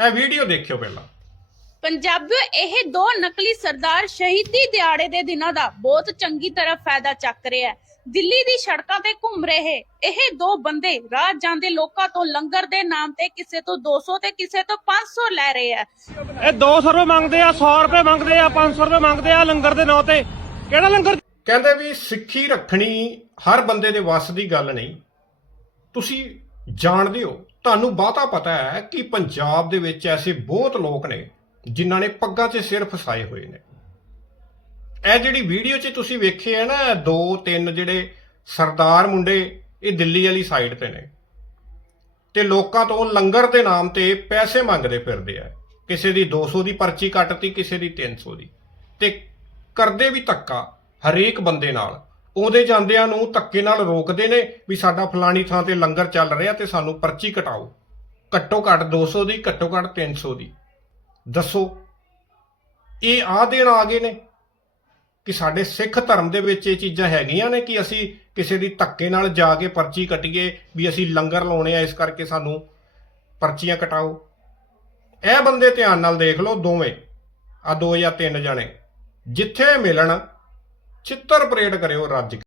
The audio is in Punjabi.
ਇਹ ਵੀਡੀਓ ਦੇਖਿਓ ਪਹਿਲਾਂ। ਪੰਜਾਬੀਓ ਇਹ ਦੋ ਨਕਲੀ ਸਰਦਾਰ ਸ਼ਹੀਦੀ ਦਿਹਾੜੇ ਦੇ ਦਿਨਾਂ ਦਾ ਬਹੁਤ ਚੰਗੀ ਤਰ੍ਹਾਂ ਫਾਇਦਾ ਚੱਕ ਰਿਹਾ ਹੈ। ਦਿੱਲੀ ਦੀ ਸੜਕਾਂ ਤੇ ਘੁੰਮ ਰਹੇ ਇਹ ਦੋ ਬੰਦੇ ਰਾਹ ਜਾਂਦੇ ਲੋਕਾਂ ਤੋਂ ਲੰਗਰ ਦੇ ਨਾਮ ਤੇ ਕਿਸੇ ਤੋਂ 200 ਤੇ ਕਿਸੇ ਤੋਂ 500 ਲੈ ਰਹੇ ਆ ਇਹ 200 ਰੁਪਏ ਮੰਗਦੇ ਆ 100 ਰੁਪਏ ਮੰਗਦੇ ਆ 500 ਰੁਪਏ ਮੰਗਦੇ ਆ ਲੰਗਰ ਦੇ ਨਾਂ ਤੇ। ਕਿਹੜਾ ਲੰਗਰ? ਕਹਿੰਦੇ ਵੀ ਸਿੱਖੀ ਰੱਖਣੀ ਹਰ ਬੰਦੇ ਦੇ ਵੱਸ ਦੀ ਗੱਲ ਨਹੀਂ। ਤੁਸੀਂ ਜਾਣਦੇ ਹੋ ਤੁਹਾਨੂੰ ਬਹੁਤਾ ਪਤਾ ਹੈ ਕਿ ਪੰਜਾਬ ਦੇ ਵਿੱਚ ਐਸੇ ਬਹੁਤ ਲੋਕ ਨੇ ਜਿਨ੍ਹਾਂ ਨੇ ਪੱਗਾਂ 'ਚ ਸਿਰ ਫਸਾਏ ਹੋਏ ਨੇ। ਇਹ ਜਿਹੜੀ ਵੀਡੀਓ 'ਚ ਤੁਸੀਂ ਵੇਖੇ ਆ ਨਾ ਦੋ ਤਿੰਨ ਜਿਹੜੇ ਸਰਦਾਰ ਮੁੰਡੇ, ਇਹ ਦਿੱਲੀ ਵਾਲੀ ਸਾਈਡ ਤੇ ਨੇ। ਤੇ ਲੋਕਾਂ ਤੋਂ ਲੰਗਰ ਦੇ ਨਾਮ ਤੇ ਪੈਸੇ ਮੰਗਦੇ ਫਿਰਦੇ ਆ। ਕਿਸੇ ਦੀ 200 ਦੀ ਪਰਚੀ ਕੱਟਤੀ, ਕਿਸੇ ਦੀ 300 ਦੀ। ਤੇ ਕਰਦੇ ਵੀ ਧੱਕਾ ਹਰੇਕ ਬੰਦੇ ਨਾਲ। ਉਹਦੇ ਜਾਂਦਿਆਂ ਨੂੰ ਧੱਕੇ ਨਾਲ ਰੋਕਦੇ ਨੇ ਵੀ ਸਾਡਾ ਫਲਾਣੀ ਥਾਂ ਤੇ ਲੰਗਰ ਚੱਲ ਰਿਹਾ ਤੇ ਸਾਨੂੰ ਪਰਚੀ ਕਟਾਓ। ਘੱਟੋ ਘੱਟ 200 ਦੀ, ਘੱਟੋ ਘੱਟ 300 ਦੀ। ਦੱਸੋ, ਇਹ ਆ ਦੇਣ ਆ ਗਏ ਨੇ ਕਿ ਸਾਡੇ ਸਿੱਖ ਧਰਮ ਦੇ ਵਿੱਚ ਇਹ ਚੀਜ਼ਾਂ ਹੈਗੀਆਂ ਨੇ ਕਿ ਅਸੀਂ ਕਿਸੇ ਦੀ ਧੱਕੇ ਨਾਲ ਜਾ ਕੇ ਪਰਚੀ ਕੱਟੀਏ ਵੀ ਅਸੀਂ ਲੰਗਰ ਲਾਉਣੇ ਆ, ਇਸ ਕਰਕੇ ਸਾਨੂੰ ਪਰਚੀਆਂ ਕਟਾਓ। ਇਹ ਬੰਦੇ ਧਿਆਨ ਨਾਲ ਦੇਖ ਲਓ ਦੋਵੇਂ ਆ ਦੋ ਜਾਂ ਤਿੰਨ ਜਾਣੇ, ਜਿੱਥੇ ਮਿਲਣ ચિત્તર પરેડ કર્યો રાજ્ય